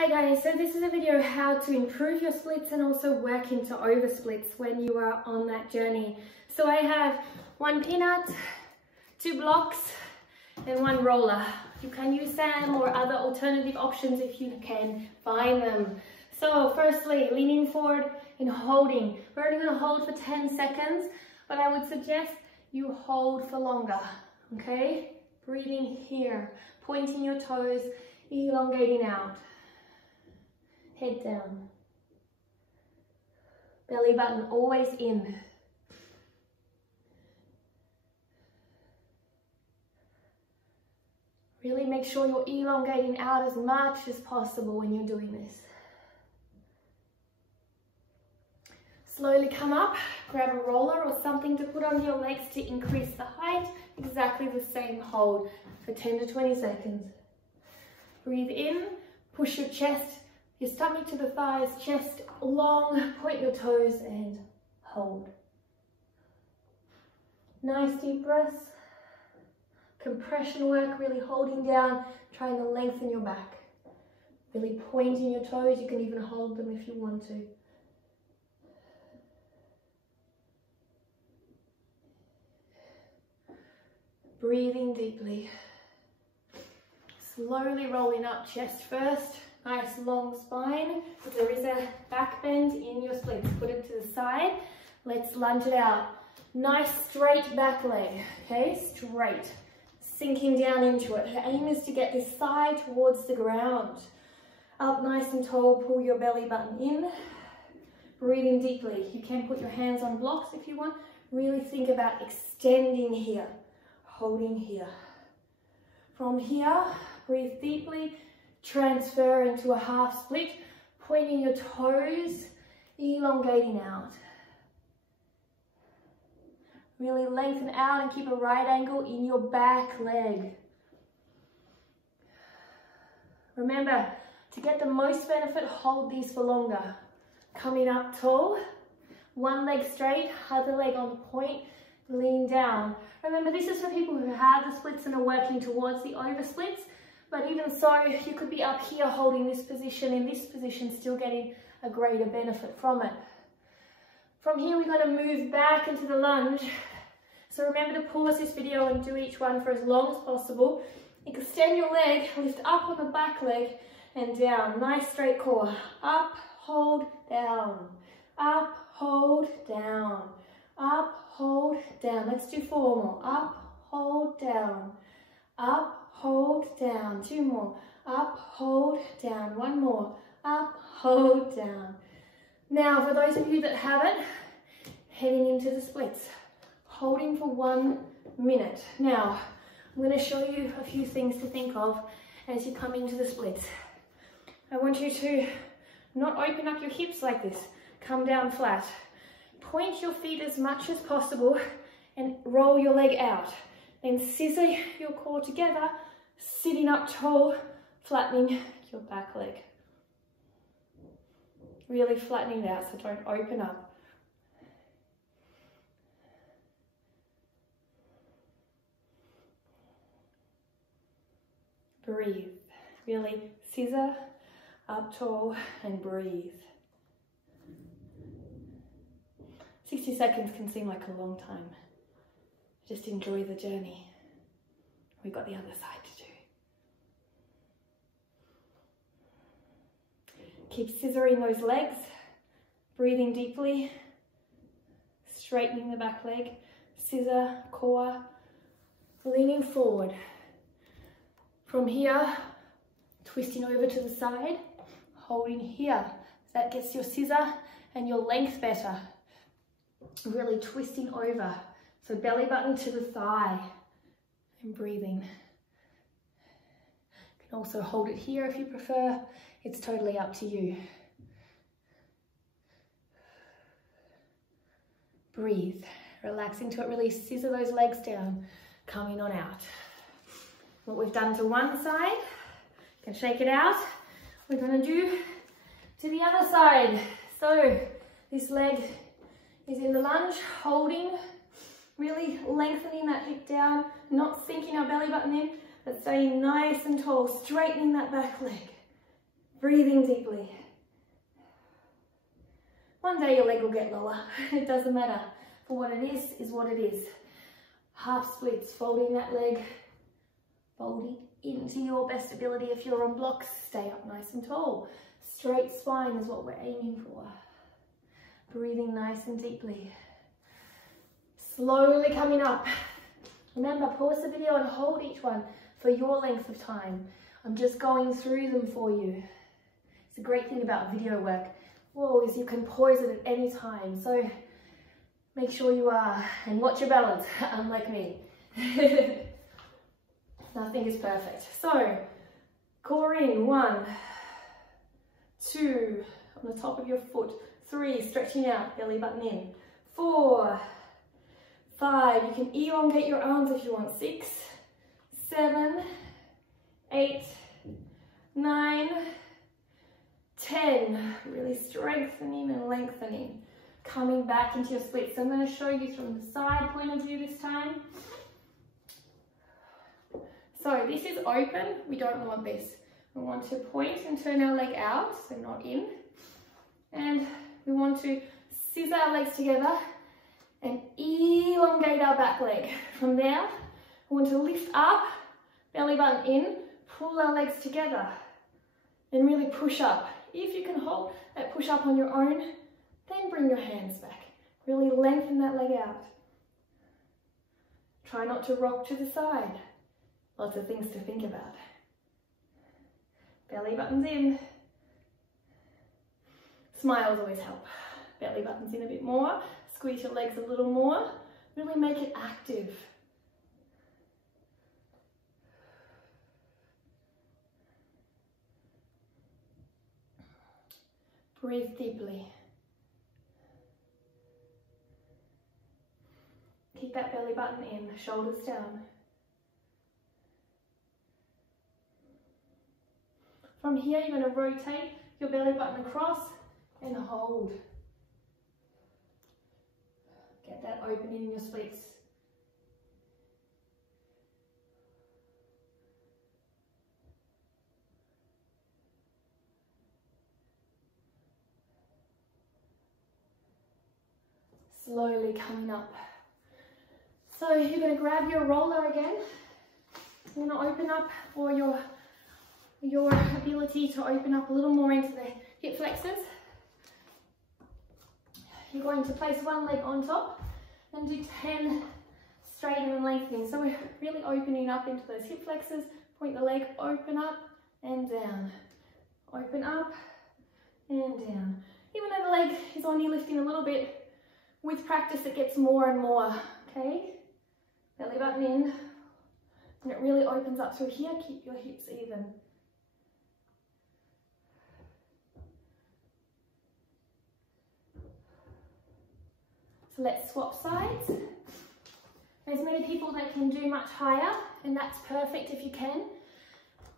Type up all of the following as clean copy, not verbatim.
Hi guys, so this is a video how to improve your splits and also work into over splits when you are on that journey. So I have 1 peanut, 2 blocks and 1 roller. You can use SAM or other alternative options if you can find them. So firstly, leaning forward and holding. We're only going to hold for 10 seconds, but I would suggest you hold for longer, okay? Breathing here, pointing your toes, elongating out. Head down. Belly button always in. Really make sure you're elongating out as much as possible when you're doing this. Slowly come up, grab a roller or something to put on your legs to increase the height. Exactly the same hold for 10 to 20 seconds. Breathe in, push your chest, your stomach to the thighs, chest long, point your toes and hold. Nice deep breaths. Compression work, really holding down, trying to lengthen your back. Really pointing your toes, you can even hold them if you want to. Breathing deeply. Slowly rolling up, chest first. Nice long spine. If there is a back bend in your splits, put it to the side. Let's lunge it out. Nice straight back leg, okay? Straight. Sinking down into it. The aim is to get this thigh towards the ground. Up nice and tall, pull your belly button in. Breathing deeply. You can put your hands on blocks if you want. Really think about extending here. Holding here. From here, breathe deeply. Transfer into a half split, pointing your toes, elongating out. Really lengthen out and keep a right angle in your back leg. Remember, to get the most benefit, hold these for longer. Coming up tall, one leg straight, other leg on the point, lean down. Remember, this is for people who have the splits and are working towards the over splits. But even so, you could be up here holding this position, in this position, still getting a greater benefit from it. From here, we're going to move back into the lunge. So remember to pause this video and do each one for as long as possible. Extend your leg, lift up on the back leg and down. Nice straight core. Up, hold, down. Up, hold, down. Up, hold, down. Let's do 4 more. Up, hold, down. Up, hold, down. 2 more. Up, hold, down. 1 more. Up, hold, down. Now, for those of you that haven't, heading into the splits. Holding for 1 minute. Now, I'm going to show you a few things to think of as you come into the splits. I want you to not open up your hips like this. Come down flat. Point your feet as much as possible and roll your leg out. Then scissor your core together, sitting up tall, flattening your back leg. Really flattening it out so don't open up. Breathe. Really scissor, up tall and breathe. 60 seconds can seem like a long time. Just enjoy the journey. We've got the other side to do. Keep scissoring those legs, breathing deeply, straightening the back leg, scissor, core, leaning forward. From here, twisting over to the side, holding here. That gets your scissor and your length better. Really twisting over. So belly button to the thigh and breathing. You can also hold it here if you prefer. It's totally up to you. Breathe. Relax into it. Really scissor those legs down. Coming on out. What we've done to one side, you can shake it out. We're going to do to the other side. So this leg is in the lunge, holding. Really lengthening that hip down, not sinking our belly button in, but staying nice and tall, straightening that back leg. Breathing deeply. One day your leg will get lower. It doesn't matter. For what it is what it is. Half splits, folding that leg, folding into your best ability. If you're on blocks, stay up nice and tall. Straight spine is what we're aiming for. Breathing nice and deeply. Slowly coming up. Remember, pause the video and hold each one for your length of time. I'm just going through them for you. It's a great thing about video work. Whoa, is you can pause it at any time. So make sure you are, and watch your balance, unlike me. Nothing is perfect. So, core in, 1, 2, on the top of your foot, 3, stretching out, belly button in, 4, 5, you can elongate your arms if you want, 6, 7, 8, 9, 10, really strengthening and lengthening. Coming back into your splits. So I'm going to show you from the side point of view this time. So this is open. We don't want this. We want to point and turn our leg out, so not in. And we want to scissor our legs together and elongate our back leg. From there, we want to lift up, belly button in, pull our legs together and really push up. If you can hold that push up on your own, then bring your hands back. Really lengthen that leg out. Try not to rock to the side. Lots of things to think about. Belly buttons in. Smiles always help. Belly buttons in a bit more. Squeeze your legs a little more. Really make it active. Breathe deeply. Keep that belly button in, shoulders down. From here, you're going to rotate your belly button across and hold. Get that opening in your splits. Slowly coming up. So you're going to grab your roller again. You're going to open up, or your ability to open up a little more into the hip flexors. You're going to place one leg on top and do 10 straighten and lengthening. So we're really opening up into those hip flexors. Point the leg, open up and down. Open up and down. Even though the leg is only lifting a little bit, with practice it gets more and more, okay? Belly button in, and it really opens up through here. Keep your hips even. So let's swap sides. There's many people that can do much higher, and that's perfect if you can.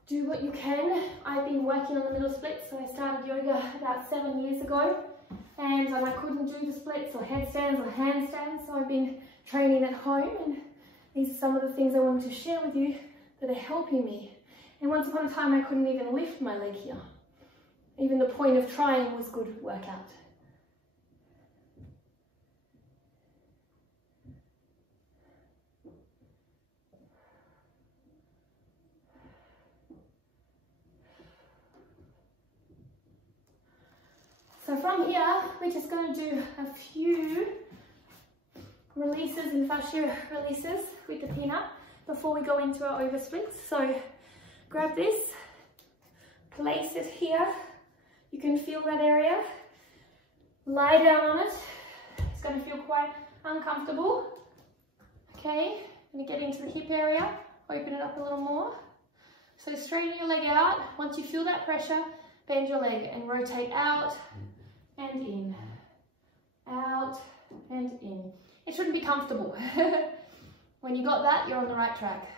Do what you can. I've been working on the middle splits, so I started yoga about 7 years ago, and I couldn't do the splits or headstands or handstands, so I've been training at home, and these are some of the things I wanted to share with you that are helping me. And once upon a time, I couldn't even lift my leg here. Even the point of trying was good workout. So from here, we're just going to do a few releases and fascia releases with the pin-up before we go into our over splits. So grab this, place it here. You can feel that area. Lie down on it. It's going to feel quite uncomfortable. Okay, I'm going to get into the hip area, open it up a little more. So straighten your leg out. Once you feel that pressure, bend your leg and rotate out and in, out and in. It shouldn't be comfortable. When you got that, you're on the right track.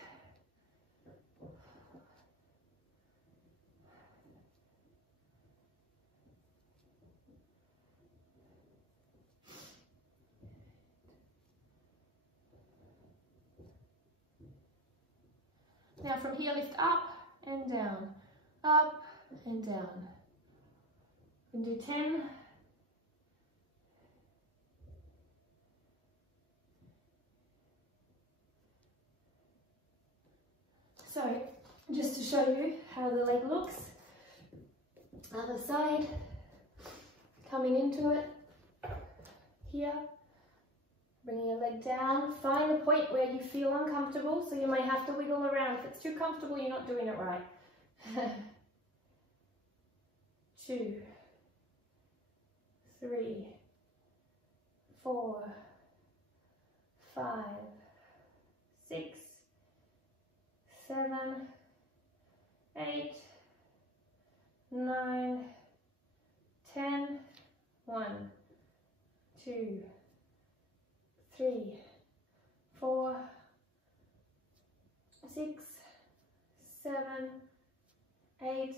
Now from here, lift up and down, up and down. You can do 10. So, just to show you how the leg looks, other side, coming into it, here, bringing your leg down, find the point where you feel uncomfortable, so you may have to wiggle around. If it's too comfortable, you're not doing it right. 2, 3, 4, 5, 6, 7, 8, 9, 10, 1, 2, 3, 4, 6, 7, 8,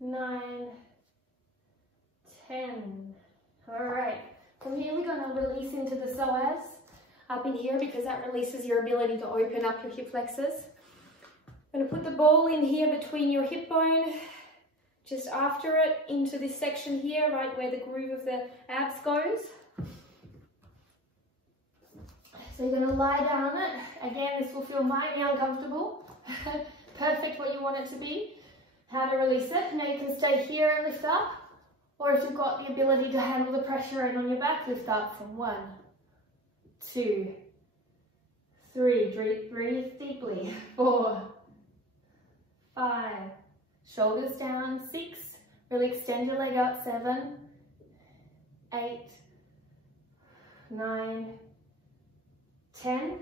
9, 10. All right, from here we're going to release into the psoas up in here, because that releases your ability to open up your hip flexors. I'm going to put the ball in here between your hip bone, just after it, into this section here, right where the groove of the abs goes. So you're going to lie down on it. Again, this will feel mighty uncomfortable. Perfect what you want it to be. How to release it. Now you can stay here and lift up, or if you've got the ability to handle the pressure and on your back, lift up from 1, 2, 3, breathe deeply, 4, 5, shoulders down, 6, really extend your leg out, 7, 8, 9, 10.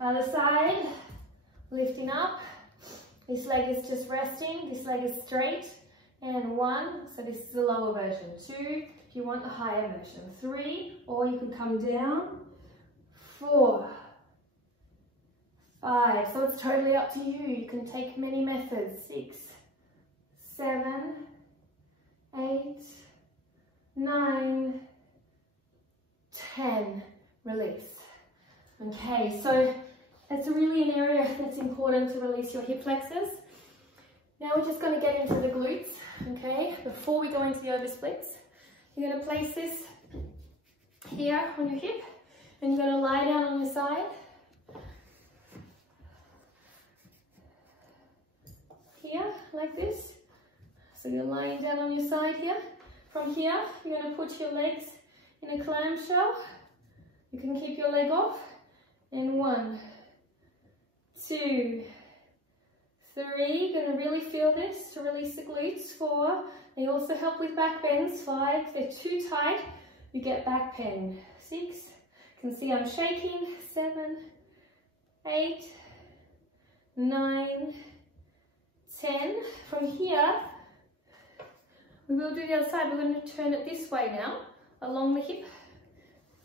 Other side, lifting up, this leg is just resting, this leg is straight, and 1, so this is the lower version, 2, if you want the higher version, 3, or you can come down, 4, 5, so it's totally up to you, you can take many methods, 6, 7, 8, 9, 10, release. Okay, so that's really an area that's important to release your hip flexors. Now we're just going to get into the glutes, okay? Before we go into the oversplits, you're going to place this here on your hip, and you're going to lie down on your side. Here, like this. So you're lying down on your side here. From here, you're going to put your legs in a clamshell. You can keep your leg off. And 1, 2, 3. You're going to really feel this to release the glutes. 4. They also help with back bends. 5. If they're too tight, you get back pain. 6. You can see I'm shaking. 7, 8, 9, 10. From here, we will do the other side. We're going to turn it this way now, along the hip.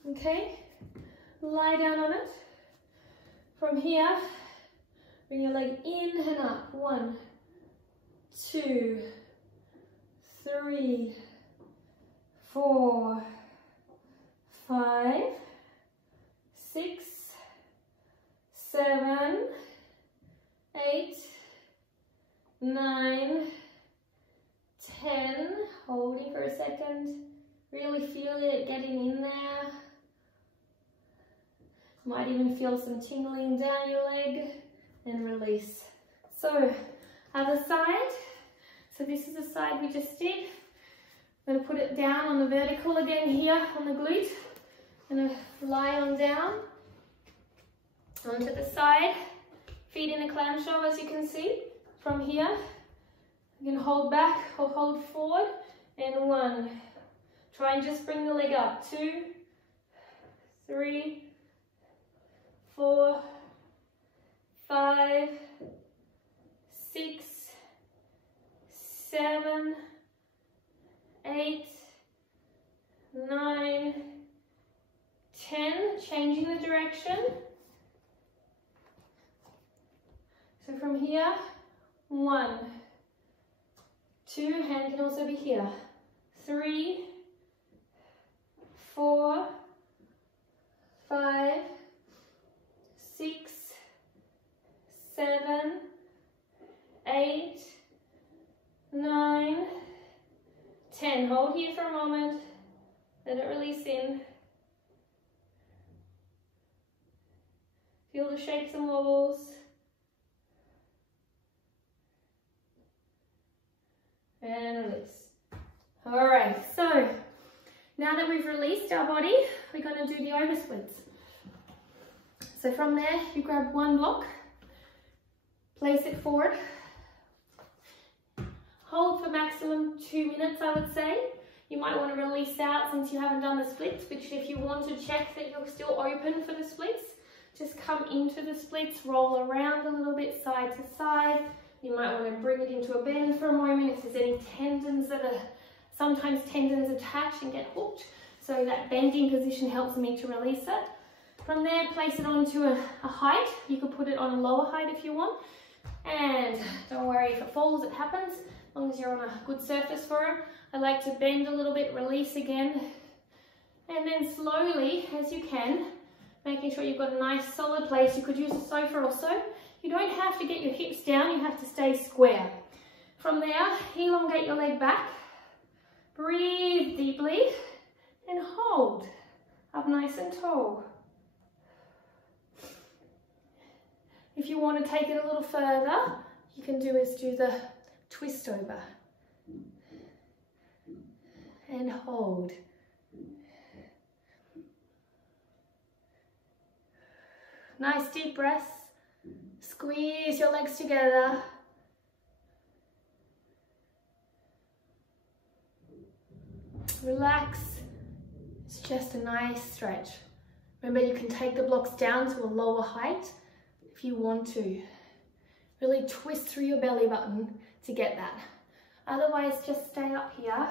Okay? Lie down on it. From here, bring your leg in and up. 1, 2, 3, 4, 5, 6, 7, 8, 9, 10. Holding for a second. Really feel it getting in there. Might even feel some tingling down your leg, and release. So, other side. So this is the side we just did. I'm going to put it down on the vertical again here on the glute. I'm going to lie on down. Onto the side. Feet in a clamshell, as you can see. From here, you can hold back or hold forward. And 1. Try and just bring the leg up. 2, 3, 4, 5, 6, 7, 8, 9, 10. Changing the direction. So from here, 1, 2, hand can also be here. 3, 4, 5, 6, 7, 8, 10. Hold here for a moment. Let it release in. Feel the shakes and wobbles. And release. All right, so now that we've released our body, we're going to do the oversplits. So from there, you grab one block, place it forward, hold for maximum 2 minutes, I would say. You might want to release out since you haven't done the splits, but if you want to check that you're still open for the splits, just come into the splits, roll around a little bit side to side. You might want to bring it into a bend for a moment if there's any tendons that are, sometimes tendons attach and get hooked. So that bending position helps me to release it. From there, place it onto a height. You could put it on a lower height if you want. And don't worry if it falls, it happens. As long as you're on a good surface for it. I like to bend a little bit, release again. And then slowly, as you can, making sure you've got a nice solid place. You could use a sofa also. You don't have to get your hips down, you have to stay square. From there, elongate your leg back. Breathe deeply and hold up nice and tall. If you want to take it a little further, you can do the twist over and hold. Nice deep breaths. Squeeze your legs together. Relax. It's just a nice stretch. Remember, you can take the blocks down to a lower height if you want to. Really twist through your belly button to get that. Otherwise, just stay up here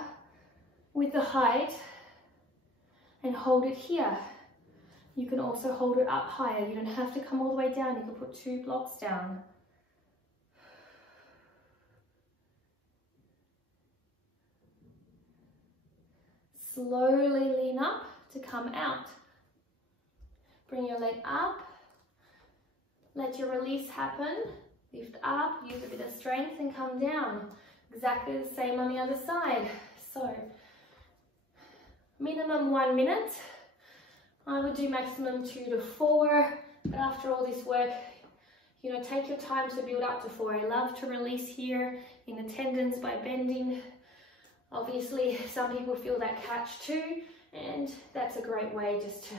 with the height and hold it here. You can also hold it up higher. You don't have to come all the way down. You can put 2 blocks down. Slowly lean up to come out. Bring your leg up. Let your release happen. Lift up, use a bit of strength and come down. Exactly the same on the other side. So, minimum 1 minute. I would do maximum 2 to 4, but after all this work, you know, take your time to build up to 4. I love to release here in the tendons by bending. Obviously, some people feel that catch too, and that's a great way just to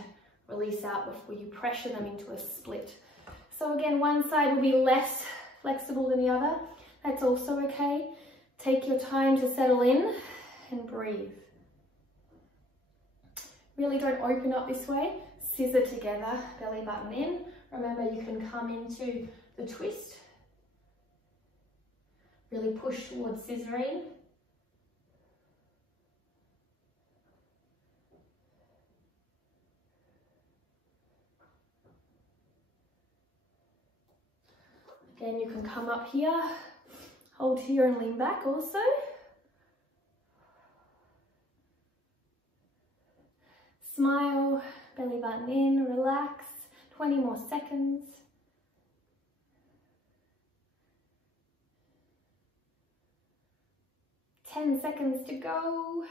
release out before you pressure them into a split. So again, one side will be less flexible than the other. That's also okay. Take your time to settle in and breathe. Really don't open up this way. Scissor together, belly button in. Remember, you can come into the twist. Really push towards scissoring. Again, you can come up here, hold here and lean back also. Smile, belly button in, relax, 20 more seconds. Ten seconds to go.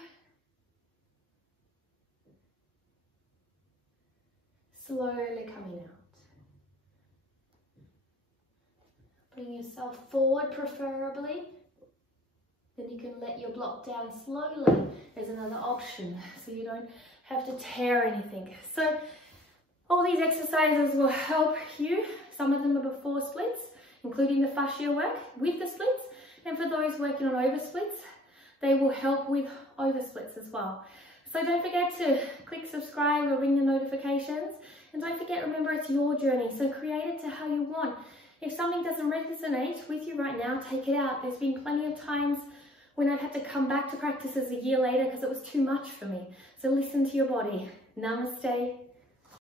Slowly coming out. Bring yourself forward preferably. Then you can let your block down slowly. There's another option, so you don't have to tear anything. So all these exercises will help you. Some of them are before splits, including the fascia work with the splits. And for those working on oversplits, they will help with oversplits as well. So don't forget to click subscribe or ring the notifications. And don't forget, remember, it's your journey. So create it to how you want. If something doesn't resonate with you right now, take it out. There's been plenty of times when I've had to come back to practices a year later because it was too much for me. So listen to your body. Namaste.